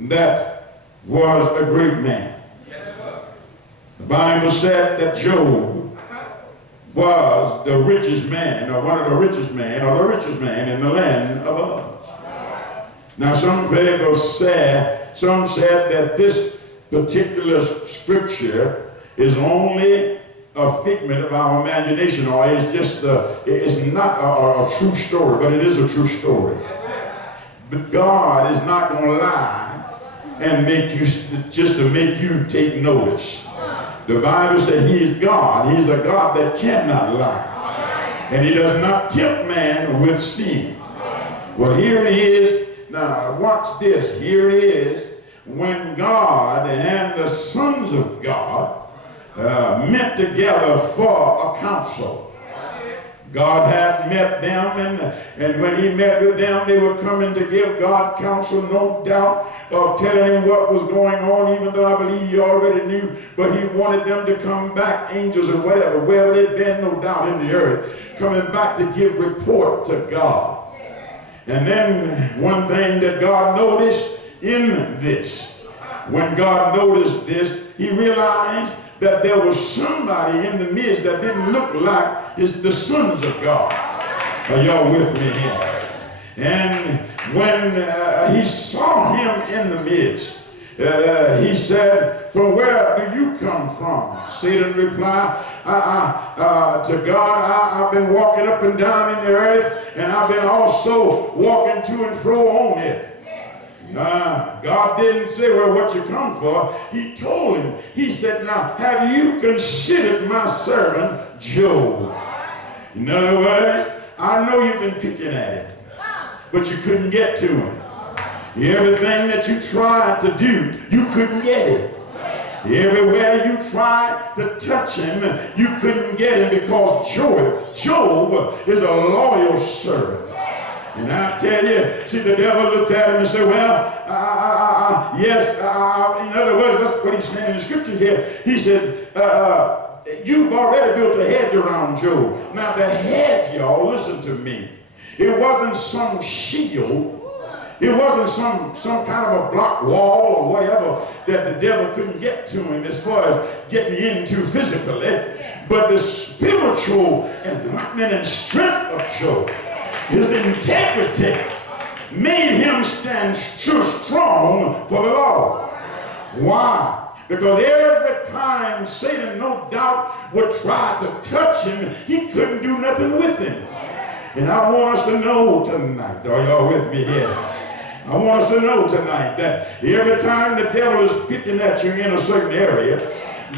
that was a great man. The Bible said that Job was the richest man, or one of the richest men, or the richest man in the land of Uz. Now some people said that this particular scripture is only a figment of our imagination, or it's not a true story, but it is a true story. But God is not going to lie and make you, just to make you take notice. The Bible said he is God. He's a God that cannot lie. And he does not tempt man with sin. Well, here it is. Now, watch this. Here it is. When God and the sons of God met together for a council. God had met them, and when he met with them, they were coming to give God counsel, no doubt, of telling him what was going on, even though I believe he already knew, but he wanted them to come back, angels or whatever, wherever they'd been, no doubt, in the earth, coming back to give report to God. And then one thing that God noticed in this, when God noticed this, he realized that there was somebody in the midst that didn't look like the sons of God. Are y'all with me here? And when he saw him in the midst, he said, "From where do you come from?" Satan replied, to God, I've been walking up and down in the earth, and I've been also walking to and fro on it. God didn't say, "Well, what you come for?" He told him. He said, "Now, have you considered my servant Job?" In other words, I know you've been picking at him, but you couldn't get to him. Everything that you tried to do, you couldn't get it. Everywhere you tried to touch him, you couldn't get him, because Job is a loyal servant. And I tell you, see, the devil looked at him and said, "Well, yes, in other words, that's what he's saying in the scripture here. He said, you've already built a hedge around Job." Now the hedge, y'all, listen to me. It wasn't some shield. It wasn't some kind of a block wall or whatever that the devil couldn't get to him as far as getting into physically. But the spiritual enlightenment and strength of Job, his integrity, made him stand strong for the Lord. Why? Because every time Satan, no doubt, would try to touch him, he couldn't do nothing with him. And I want us to know tonight, are y'all with me here? I want us to know tonight that every time the devil is picking at you in a certain area,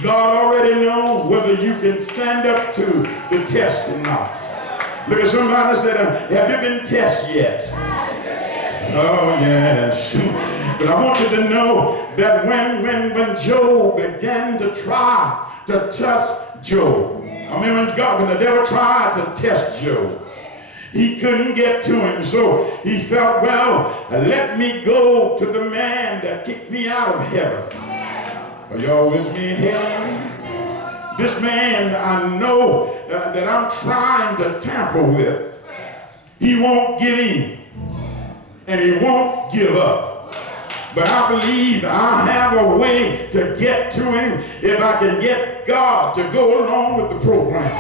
God already knows whether you can stand up to the test or not. Look at somebody and say, "Have you been tested yet?" Oh, yes. But I want you to know that when Job began to try to test Job, when the devil tried to test Job, he couldn't get to him. So he felt, "Well, let me go to the man that kicked me out of heaven." Are y'all with me here? This man I know that I'm trying to tamper with, he won't give in and he won't give up. But I believe I have a way to get to him if I can get God to go along with the program.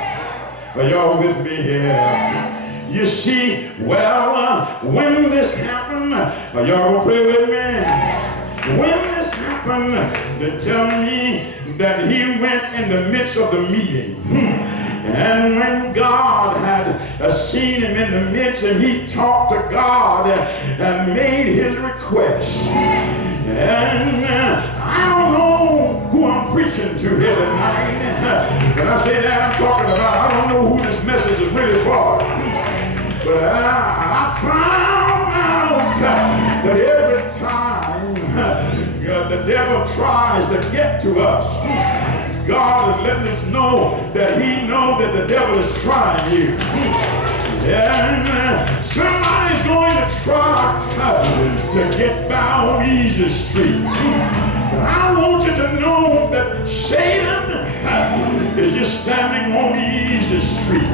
Are y'all with me here? You see, when this happened, are y'all gonna pray with me? When this happened, they tell me that he went in the midst of the meeting. And when God had seen him in the midst, and he talked to God and made his request. And I don't know who I'm preaching to here tonight. When I say that, I'm talking about, I don't know who this message is really for. But I found out that every time the devil tries to get to us, God is letting us know that he knows that the devil is trying you. And somebody's going to try to get by on easy street. But I want you to know that Satan is just standing on the easy street,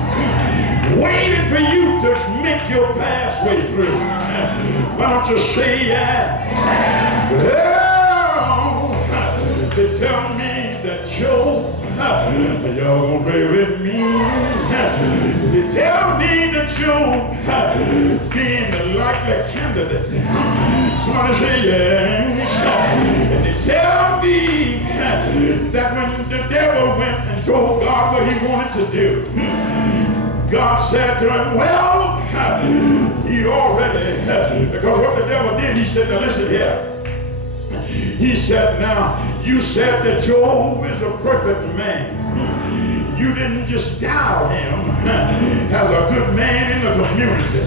waiting for you to make your pathway through. Why don't you say yeah? Don't pray with me. They tell me that Job being the likely candidate. Somebody say yes. And they tell me that when the devil went and told God what he wanted to do, God said to him, well, he already, because what the devil did, he said, now listen here. He said, now, you said that Job is a perfect man. You didn't just style him as a good man in the community.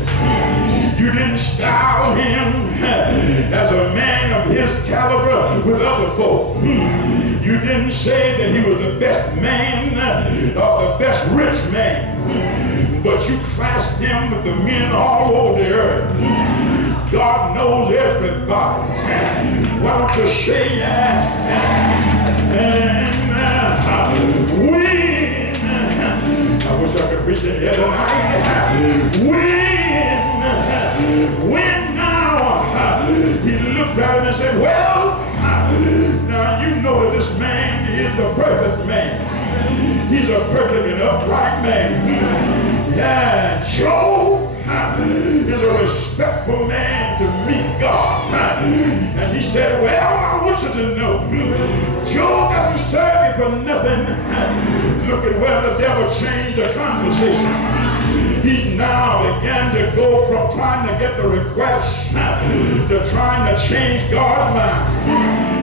You didn't style him as a man of his caliber with other folk. You didn't say that he was the best man or the best rich man, but you classed him with the men all over the earth. God knows everybody. Why don't you say when? I wish I could preach in here tonight. When now? He looked at him and said, well, now you know that this man is the perfect man. He's a perfect and upright man. Yeah, Job is a respectful man to meet God. And he said, well, I want you to know, Job doesn't serve you for nothing. Look at where the devil changed the conversation. He now began to go from trying to get the request to trying to change God's mind.